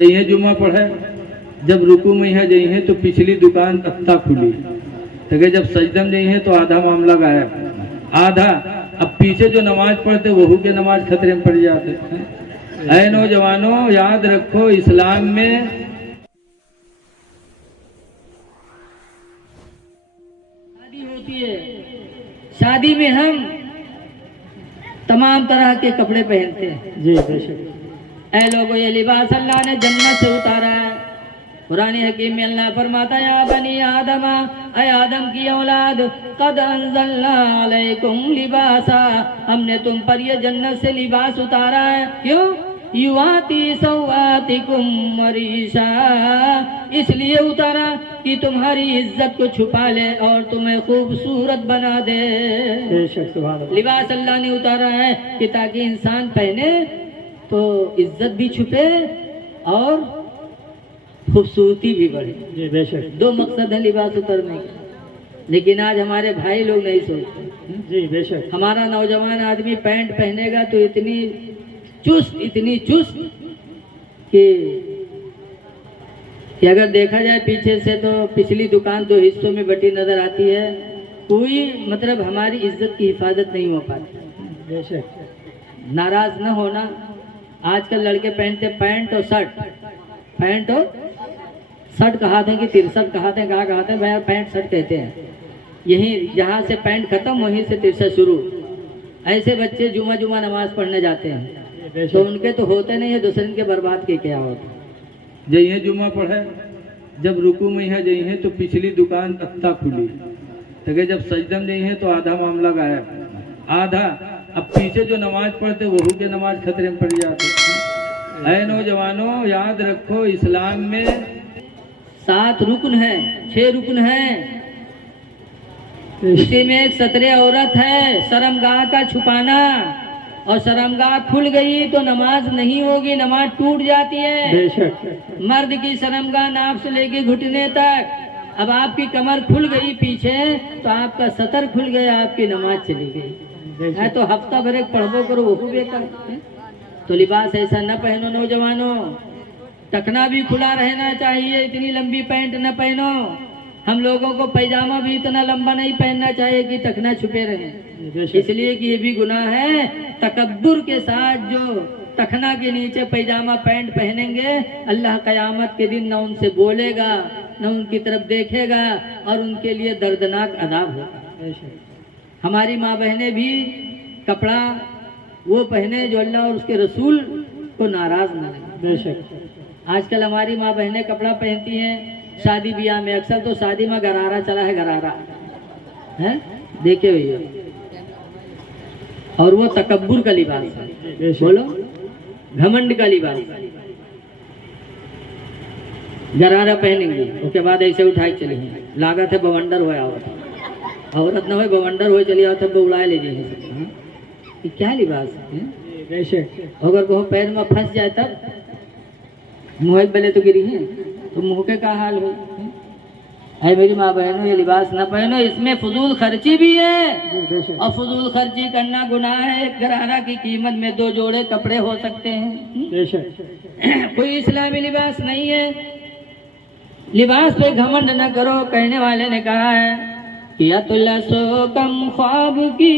जइहे जुम्मा पढ़े, जब रुकू में यहाँ जइहे तो पिछली दुकान तख्ता खुली, तो जब सजदम जइहे तो आधा मामला गायब, आधा अब पीछे जो नमाज पढ़ते वहू के नमाज खतरे में पड़ जाते। ऐ नौजवानों, याद रखो इस्लाम में शादी होती है, शादी में हम तमाम तरह के कपड़े पहनते हैं। जी बेशक। ऐ लोगों, ये लिबास अल्लाह ने जन्नत से उतारा है। कुरान हकीम में अल्लाह फरमाता है, या बनी आदम, ऐ आदम की औलाद, कद अंज़लना अलैकुम लिबासा, हमने तुम पर ये जन्नत से लिबास उतारा है। क्यों? युवाती सौआतिकुम मरीशा, इसलिए उतारा कि तुम्हारी इज्जत को छुपा ले और तुम्हें खूबसूरत बना दे। बेशक, सुभान अल्लाह। लिबास अल्लाह ने उतारा है कि ताकि इंसान पहने तो इज्जत भी छुपे और खूबसूरती भी बढ़े। जी बेशक। दो मकसद है लिबास उतारने का, लेकिन आज हमारे भाई लोग नहीं सोचते। जी बेशक। हमारा नौजवान आदमी पैंट पहनेगा तो इतनी चुस्त कि अगर देखा जाए पीछे से तो पिछली दुकान दो हिस्सों में बटी नजर आती है। कोई मतलब हमारी इज्जत की हिफाजत नहीं हो पाती। बेशक। नाराज न होना। आजकल लड़के पहनते पैंट और शर्ट, पैंट और शर्ट कहाते हैं कि तिरसठ कहाते हैं, कहाँ कहाते हैं भाई, पैंट शर्ट कहते हैं। यही जहाँ से पैंट खत्म वहीं से तिरसठ शुरू। ऐसे बच्चे जुमा नमाज पढ़ने जाते हैं तो उनके तो होते नहीं है, दूसरे के बर्बाद के क्या होता। जइहे जुम्मा पढ़े, जब रुकू में यहाँ जइहे तो पिछली दुकान तख्ता खुली, तो जब सजदम जइहे तो आधा मामला गायब, आधा अब पीछे जो नमाज पढ़ते वहू के नमाज खतरे में पड़ जाते। ऐ नौजवानों, याद रखो इस्लाम में 7 रुकन है, 6 रुकन है, उसी में एक सतरे औरत है, शर्मगाह का छुपाना, और शर्मगाह खुल गई तो नमाज नहीं होगी, नमाज टूट जाती है। बेशक। मर्द की शर्मगाह नाप से लेके घुटने तक, अब आपकी कमर खुल गई पीछे तो आपका सतर खुल गया, आपकी नमाज चली गई। है तो हफ्ता भर एक पढ़बो करो वो बेकार। तो लिबास ऐसा न पहनो नौजवानों, टखना भी खुला रहना चाहिए, इतनी लंबी पैंट न पहनो। हम लोगों को पैजामा भी इतना लंबा नहीं पहनना चाहिए कि टखना छुपे रहे, इसलिए कि ये भी गुनाह है। तकब्बुर के साथ जो टखना के नीचे पैजामा पैंट पहनेंगे, अल्लाह कयामत के दिन न उनसे बोलेगा न उनकी तरफ देखेगा और उनके लिए दर्दनाक अज़ाब होगा। हमारी माँ बहनें भी कपड़ा वो पहने जो अल्लाह और उसके रसूल को नाराज न लगे। बेशक। आजकल हमारी माँ बहनें कपड़ा पहनती हैं शादी ब्याह में, अक्सर तो शादी में गरारा चला है, गरारा है, देखे भैया, और वो तकब्बुर का लिबास है, बोलो घमंड का लिबास। गरारा पहनेंगे उसके बाद ऐसे उठाई चलेंगे, लागत है बवंडर हो, औरत न हो बवंडर हो, चलिए तब उड़ाए ले जाइए। ये क्या लिबास है? बेशक। अगर वो पैर में फंस जाए तब मुँह बले तो गिरी है तो मुँह के का हाल हो। है मेरी माँ बहनों, ये लिबास ना पहनो, इसमें फजूल खर्ची भी है और फजूल खर्ची करना गुनाह है। एक गरारा की कीमत में 2 जोड़े कपड़े हो सकते हैं। बेशक। कोई इस्लामी लिबास नहीं है। लिबास पे घमंड न करो। कहने वाले ने कहा है कि अतलसो कम ख्वाब की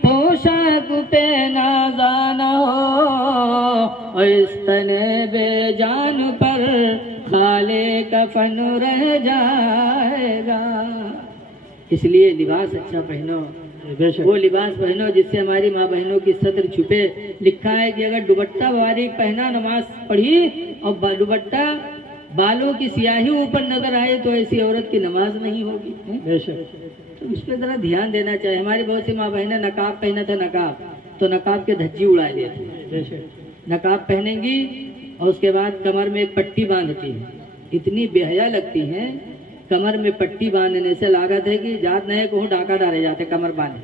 पोशाक पे नाज़ान हो, इस तने बेजान पर खाले कफन रह जाएगा। इसलिए लिबास अच्छा पहनो, वो लिबास पहनो जिससे हमारी माँ बहनों की सतर छुपे। लिखा है कि अगर दुपट्टा बारीक पहना, नमाज पढ़ी और दुपट्टा बालों की स्याही ऊपर नजर आए तो ऐसी औरत की नमाज नहीं होगी। तो इस पे जरा ध्यान देना चाहिए। हमारी बहुत सी माँ बहनें नकाब पहना था, नकाब तो नकाब के धज्जी उड़ा देते। नकाब पहनेंगी और उसके बाद कमर में एक पट्टी बांधती है, इतनी बेहया लगती है। कमर में पट्टी बांधने से लागत है कि जात नहीं कहूँ डाका डाले जाते कमर बांधे।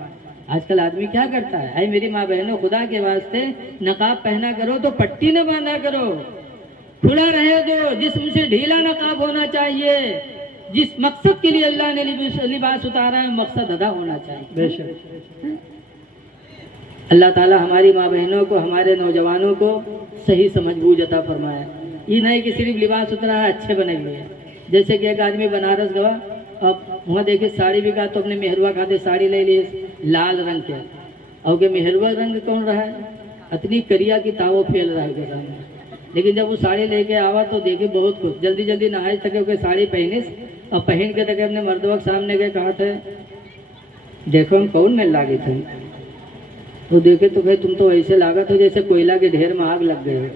आजकल आदमी क्या करता है? अरे मेरी माँ बहनों, खुदा के वास्ते नकाब पहना करो तो पट्टी न बांधा करो, खुला रहे दो। जिस्म से ढीला नकाब होना चाहिए। जिस मकसद के लिए अल्लाह ने लिबास उतारा है, मकसद अदा होना चाहिए। अल्लाह ताला हमारी माँ बहनों को, हमारे नौजवानों को सही समझ बूझ अता फरमाए। ये नहीं कि सिर्फ लिबास उतरा है अच्छे बने हुए हैं। जैसे कि एक आदमी बनारस गवा, अब वहाँ देखे साड़ी भी का तो अपने मेहरवा खाते साड़ी ले लिए लाल रंग के, और के मेहरवा रंग कौन रहा है, इतनी करिया की तावो फैल रहा है उसके सामने। लेकिन जब वो साड़ी लेके आवा तो देखे बहुत कुछ, जल्दी जल्दी नहाए तक उसके साड़ी पहनिस और पहन के तक अपने मर्दवा के सामने गए, कहा थे देखो हम कौन में लागे थे, तो देखे तो भाई तुम तो ऐसे लागत हो जैसे कोयला के ढेर में आग लग गए हो।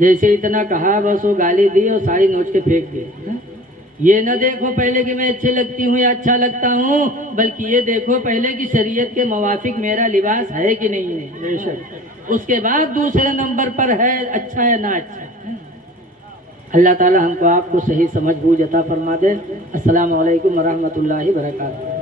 जैसे इतना कहा बस वो गाली दी और साड़ी नोच के फेंक दी। ये न देखो पहले कि मैं अच्छी लगती हूँ या अच्छा लगता हूँ, बल्कि ये देखो पहले कि शरीयत के मुवाफिक मेरा लिबास है कि नहीं है। बेशक। उसके बाद दूसरे नंबर पर है अच्छा या ना अच्छा। अल्लाह ताला हमको आपको सही समझ बूझ अता फरमा दे। अस्सलाम वालेकुम वरहमतुल्लाहि वबरकातुहू।